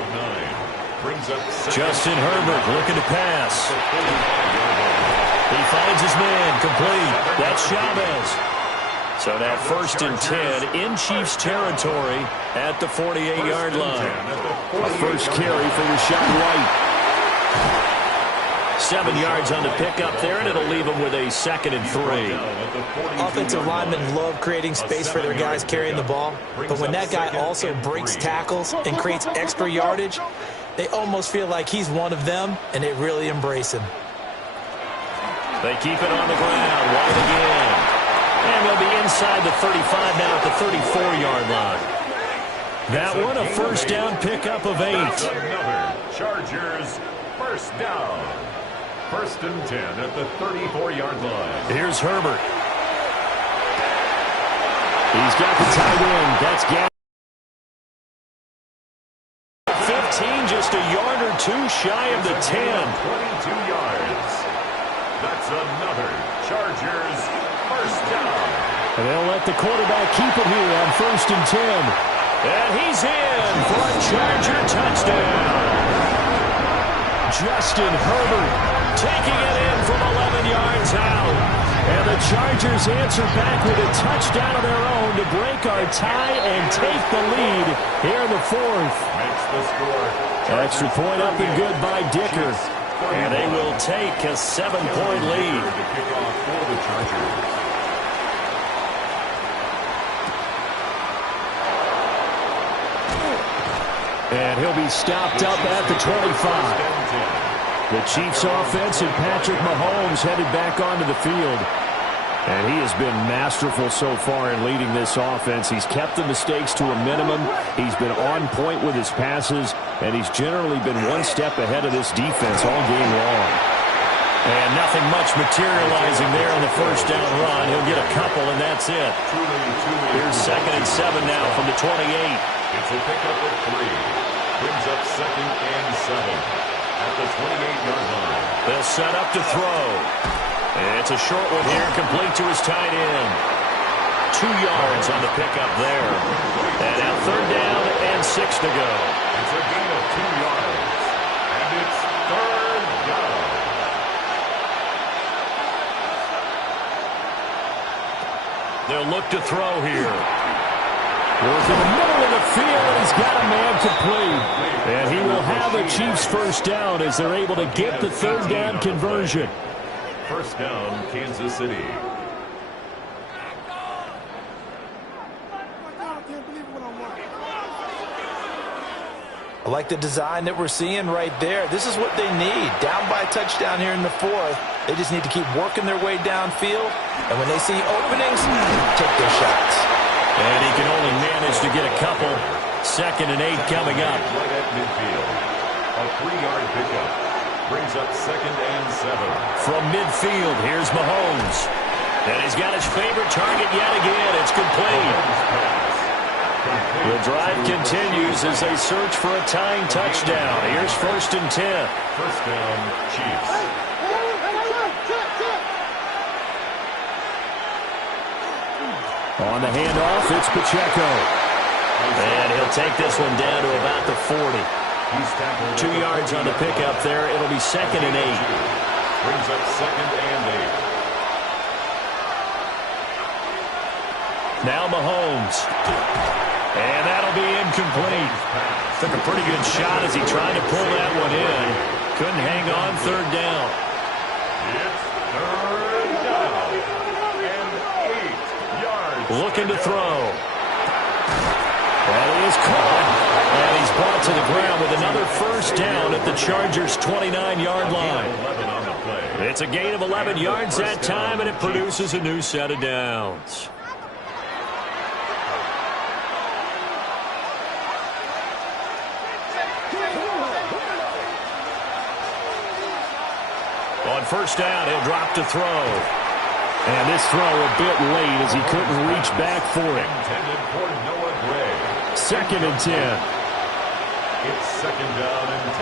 Justin Herbert looking to pass. He finds his man complete. That's Chavez. So now 1st and 10 in Chiefs territory at the 48-yard line. A first carry for Rachaad White. 7 yards on the pickup there, and it'll leave them with a 2nd and 3. Offensive linemen love creating space for their guys carrying the ball, but when that guy also breaks tackles and creates extra yardage, they almost feel like he's one of them, and they really embrace him. They keep it on the ground. White again. And they'll be inside the 35 now at the 34-yard line. That one, a first down pickup of 8. Another Chargers first down. 1st and 10 at the 34-yard line. Here's Herbert. He's got the tight end. That's Gavin. 15, just a yard or 2 shy of the 10. 22 yards. That's another Chargers first down. And they'll let the quarterback keep it here on 1st and 10. And he's in for a Charger touchdown. Justin Herbert taking it in from 11 yards out. And the Chargers answer back with a touchdown of their own to break our tie and take the lead here in the 4th. Makes the score. Extra point up and good by Dicker. And they will take a 7-point lead. The kickoff for the Chargers. And he'll be stopped up at the 25. The Chiefs offense and Patrick Mahomes headed back onto the field. And he has been masterful so far in leading this offense. He's kept the mistakes to a minimum. He's been on point with his passes. And he's generally been one step ahead of this defense all game long. And nothing much materializing there on the first down run. He'll get a couple, and that's it. Here's 2nd and 7 now from the 28. It's a pickup of 3. Brings up 2nd and 7. At the 28-yard line. They'll set up to throw. It's a short one here, complete to his tight end. 2 yards on the pickup there. And now 3rd down and 6 to go. It's a gain of 2 yards. And it's 3rd down. They'll look to throw here. Working the middle of the field, and he's got a man complete. And he will have a Chiefs first down as they're able to get the third down conversion. First down, Kansas City. I like the design that we're seeing right there. This is what they need. Down by a touchdown here in the fourth. They just need to keep working their way downfield. And when they see openings, take their shots. And he can only manage to get a couple. 2nd and 8 coming up. Right at midfield. A 3-yard pickup. Brings up 2nd and 7. From midfield, here's Mahomes. And he's got his favorite target yet again. It's complete. The drive continues as they search for a tying touchdown. Here's 1st and 10. First down, Chiefs. On the handoff, it's Pacheco. And he'll take this one down to about the 40. 2 yards on the pickup there. It'll be 2nd and 8. Brings up 2nd and 8. Now Mahomes. And that'll be incomplete. Took a pretty good shot as he tried to pull that one in. Couldn't hang on, 3rd down. It's 3rd down. And 8 yards. Looking to throw. And he is caught. And he's brought to the ground with another first down at the Chargers' 29-yard line. It's a gain of 11 yards that time, and it produces a new set of downs. On first down, he'll drop to throw. And this throw a bit late as he couldn't reach back for it. Intended for Noah Gray. 2nd and 10. It's 2nd down and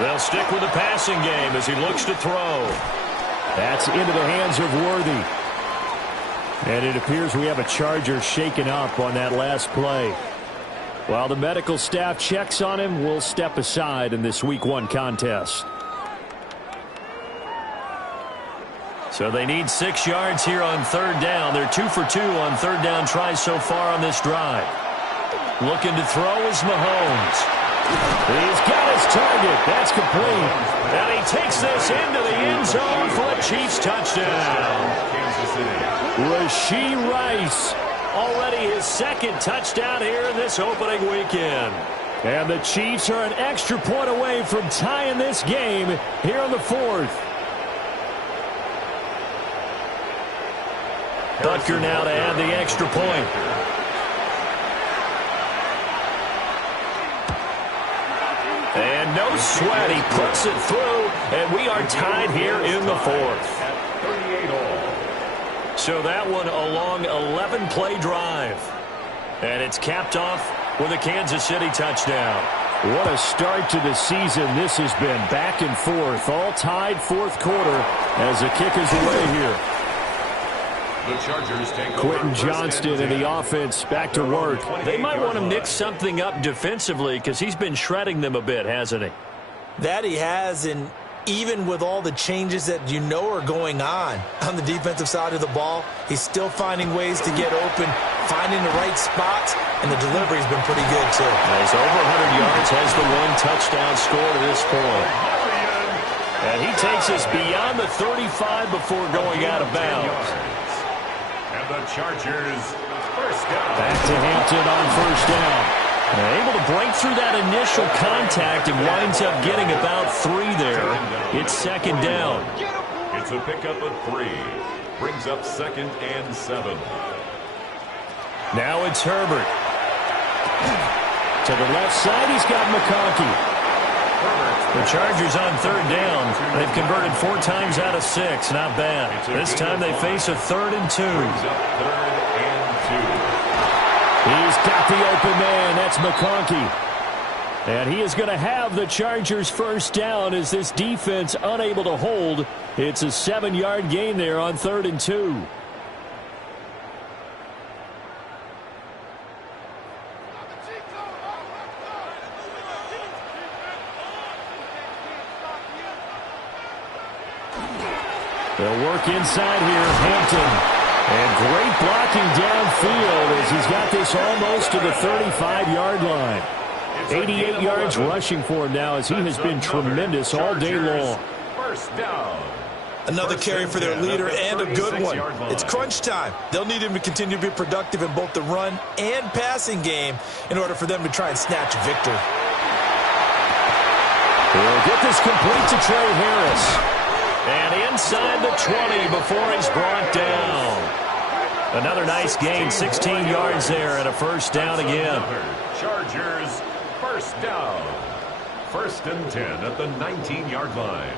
10. They'll stick with the passing game as he looks to throw. That's into the hands of Worthy. And it appears we have a Charger shaken up on that last play. While the medical staff checks on him, we'll step aside in this Week 1 contest. So they need 6 yards here on 3rd down. They're 2 for 2 on 3rd down tries so far on this drive. Looking to throw is Mahomes. He's got his target. That's complete. And he takes this into the end zone for a Chiefs touchdown. Kansas City. Rashee Rice, already his 2nd touchdown here in this opening weekend. And the Chiefs are an extra point away from tying this game here in the 4th. Butker now to add the extra point. And no sweat, he puts it through, and we are tied here in the 4th. At 38 all. So that one a long 11-play drive. And it's capped off with a Kansas City touchdown. What a start to the season this has been. Back and forth, all tied 4th quarter as the kick is away here. The Chargers take Quentin Johnston and the offense back to work. They might want to mix something up defensively because he's been shredding them a bit, hasn't he? That he has, and even with all the changes that you know are going on the defensive side of the ball, he's still finding ways to get open, finding the right spots, and the delivery's been pretty good, too. He's over 100 yards, has the 1 touchdown score to this point. And he takes us beyond the 35 before going out of bounds. And the Chargers first down. Back to Hampton on first down. Able to break through that initial contact and winds up getting about 3 there. It's 2nd down. It's a pickup of 3. Brings up 2nd and 7. Now it's Herbert. To the left side, he's got McConkey. The Chargers on 3rd down. They've converted 4 times out of 6. Not bad. This time they face a 3rd and 2. Brings up 3rd and 2. He's got the open man. That's McConkey. And he is going to have the Chargers first down as this defense unable to hold. It's a 7-yard gain there on 3rd and 2. They'll work inside here. Hampton. And great blocking downfield as he's got this almost to the 35-yard line. 88 yards rushing for him now as he has been tremendous all day long. First down. Another carry for their leader and a good one. It's crunch time. They'll need him to continue to be productive in both the run and passing game in order for them to try and snatch a victory. He'll get this complete to Trey Harris. And inside the 20 before he's brought down. Another nice gain, 16 yards there and a first down again. Chargers, first down. 1st and 10 at the 19-yard line.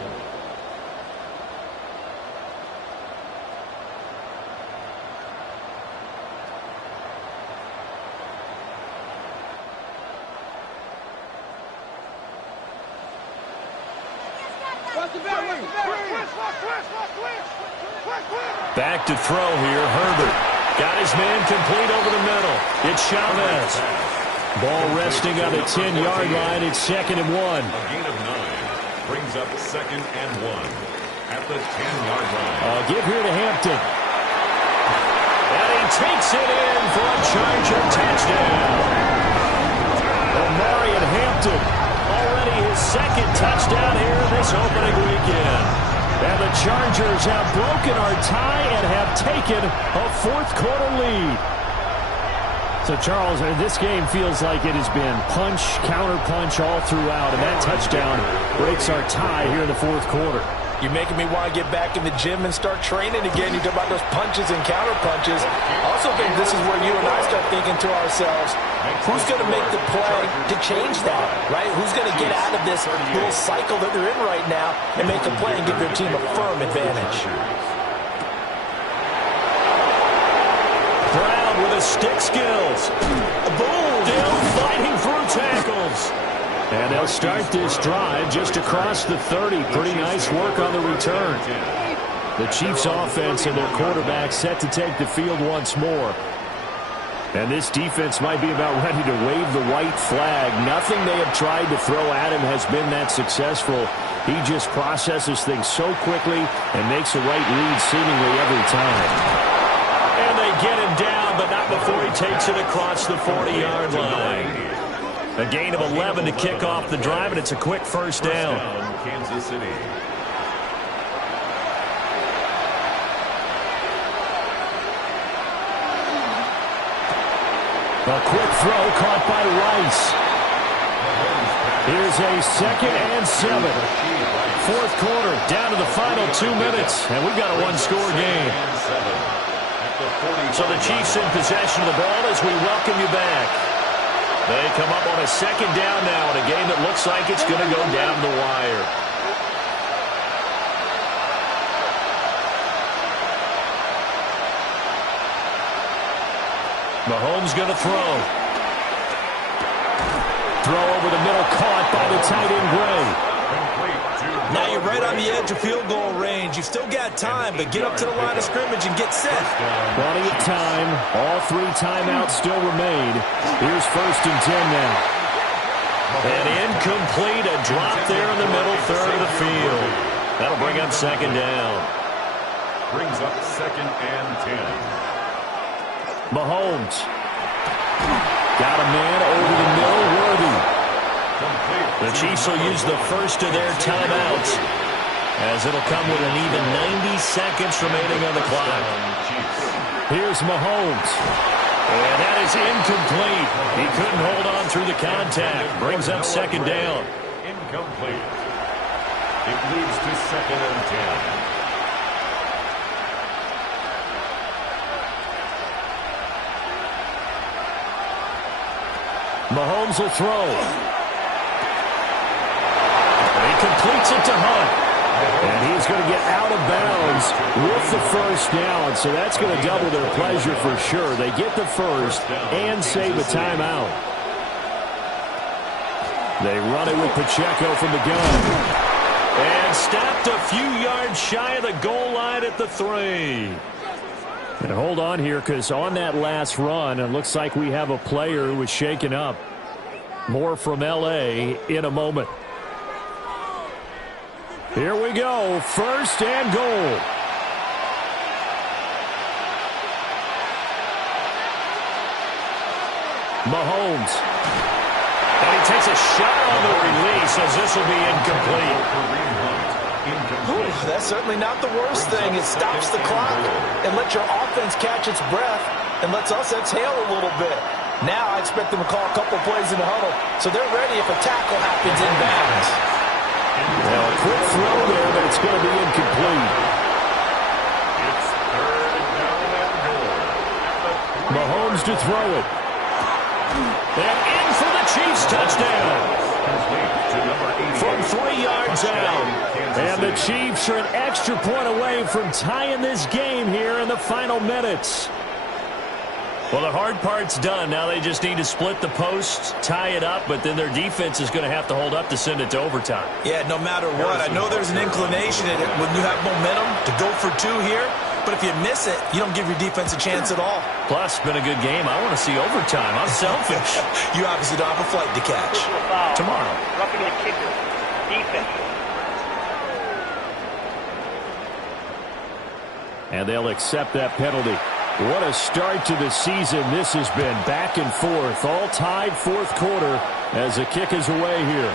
Back to throw here, Herbert. Got his man complete over the middle. It's Chavez. Ball resting on the 10-yard line. It's 2nd and 1. A gain of 9 brings up 2nd and 1 at the 10-yard line. Give here to Hampton. And he takes it in for a Charger touchdown. Omarion Hampton, already his 2nd touchdown here this opening weekend. And the Chargers have broken our tie and have taken a 4th-quarter lead. So, Charles, this game feels like it has been punch, counter-punch all throughout, and that touchdown breaks our tie here in the 4th quarter. You're making me want to get back in the gym and start training again. You talk about those punches and counter-punches. I also think this is where you and I start thinking to ourselves, who's going to make the play to change that, right? Who's going to get out of this little cycle that they're in right now and make a play and give their team a firm advantage? Brown with a stick skills. Boom! Still fighting through tackles. And they'll start this drive just across the 30. Pretty nice work on the return. The Chiefs' offense and their quarterback set to take the field once more. And this defense might be about ready to wave the white flag. Nothing they have tried to throw at him has been that successful. He just processes things so quickly and makes the right read seemingly every time. And they get him down, but not before he takes it across the 40-yard line. A gain of 11 to kick off the drive, and it's a quick first down. Kansas City. A quick throw caught by Rice. Here's a 2nd and 7. 4th quarter, down to the final 2 minutes, and we've got a one-score game. So the Chiefs in possession of the ball as we welcome you back. They come up on a 2nd down now in a game that looks like it's going to go down the wire. Mahomes going to throw. Throw over the middle, caught by the tight end Gray. Now you're right on the edge of field goal range. You've still got time, but get up to the line of scrimmage and get set. Plenty of time. All 3 timeouts still remain. Here's 1st and 10 now. And incomplete. A drop there in the middle third of the field. That'll bring up 2nd down. Brings up 2nd and 10. Mahomes. Got a man over the middle, Worthy. The Chiefs will use the first of their timeouts as it'll come with an even 90 seconds remaining on the clock. Here's Mahomes. And that is incomplete. He couldn't hold on through the contact. Brings up 2nd down. Incomplete. It leads to 2nd and 10. Mahomes will throw. He completes it to Hunt. And he's going to get out of bounds with the first down. So that's going to double their pleasure for sure. They get the first and save a timeout. They run it with Pacheco from the gun. And stopped a few yards shy of the goal line at the 3. And hold on here, because on that last run, it looks like we have a player who was shaken up. More from L.A. in a moment. Here we go, 1st and goal. Mahomes. And he takes a shot on the release as this will be incomplete. Ooh, that's certainly not the worst thing. It stops the clock and lets your offense catch its breath and lets us exhale a little bit. Now I expect them to call a couple plays in the huddle so they're ready if a tackle happens in bounds. Well, a quick throw there, but it's going to be incomplete. It's third down and goal. Mahomes to throw it. And in for the Chiefs touchdown. From 3 yards out. And the Chiefs are an extra point away from tying this game here in the final minutes. Well, the hard part's done. Now they just need to split the posts, tie it up, but then their defense is going to have to hold up to send it to overtime. Yeah, no matter what. I know there's an inclination in it when you have momentum to go for 2 here, but if you miss it, you don't give your defense a chance at all. Plus, it's been a good game. I want to see overtime. I'm selfish. You obviously don't have a flight to catch. Tomorrow. Roughing the kicker. Defense. And they'll accept that penalty. What a start to the season this has been. Back and forth, all tied fourth quarter as the kick is away here.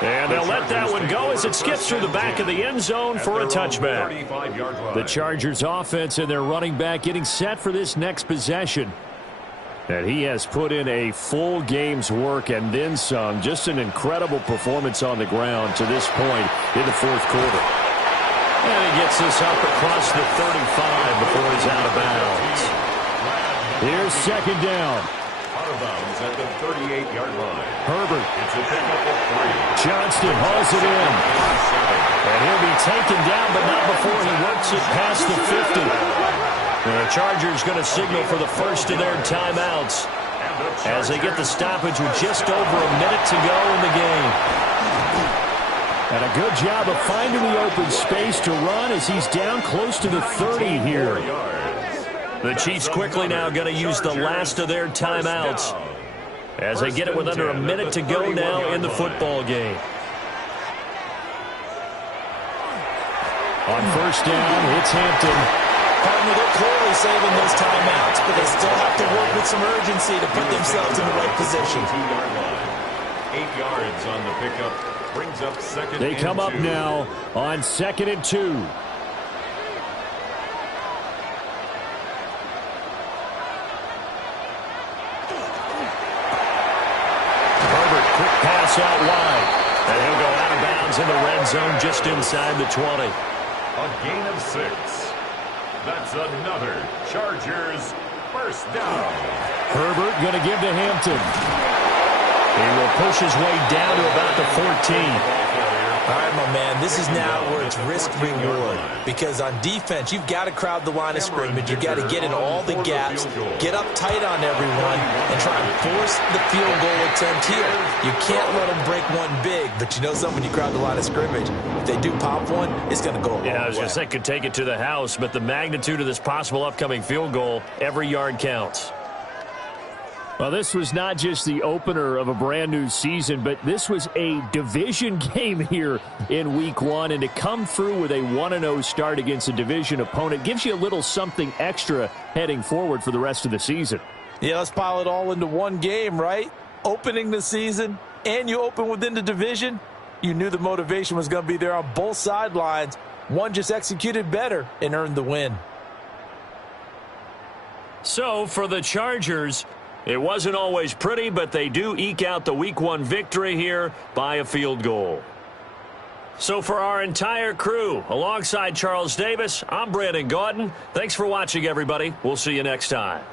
And they'll let that one go as it skips through the back of the end zone for a touchback. The Chargers offense and their running back getting set for this next possession. And he has put in a full game's work and then some. Just an incredible performance on the ground to this point in the fourth quarter. And he gets this up across the 35 before he's out of bounds. Here's second down. Out of bounds at the 38-yard line. Herbert. It's a pickup of 3. Johnston hauls it in. And he'll be taken down, but not before he works it past the 50. And the Chargers going to signal for the first of their timeouts as they get the stoppage with just over a minute to go in the game. And a good job of finding the open space to run as he's down close to the 30 here. The Chiefs quickly now going to use the last of their timeouts as they get it with under a minute to go now in the football game. On first down, it's Hampton. They're clearly saving those timeouts, but they still have to work with some urgency to put themselves in the right position. 2-yard line. 8 yards on the pickup. Brings up second. They come up 2. now on 2nd and 2. Herbert, quick pass out wide. And he'll go out of bounds in the red zone just inside the 20. A gain of 6. That's another Chargers first down. Herbert going to give to Hampton. He will push his way down to about the 14. All right, my man, this is now where it's risk-reward. Because on defense, you've got to crowd the line of scrimmage. You've got to get in all the gaps, get up tight on everyone, and try and force the field goal attempt here. You can't let them break one big, but you know something, when you crowd the line of scrimmage, if they do pop one, it's going to go a long way. Yeah, I was going to say, could take it to the house, but the magnitude of this possible upcoming field goal, every yard counts. Well, this was not just the opener of a brand new season, but this was a division game here in week 1. And to come through with a 1-0 start against a division opponent gives you a little something extra heading forward for the rest of the season. Yeah, let's pile it all into one game, right? Opening the season, and you open within the division. You knew the motivation was going to be there on both sidelines. One just executed better and earned the win. So for the Chargers, it wasn't always pretty, but they do eke out the Week 1 victory here by a field goal. So for our entire crew, alongside Charles Davis, I'm Brandon Gaudin. Thanks for watching, everybody. We'll see you next time.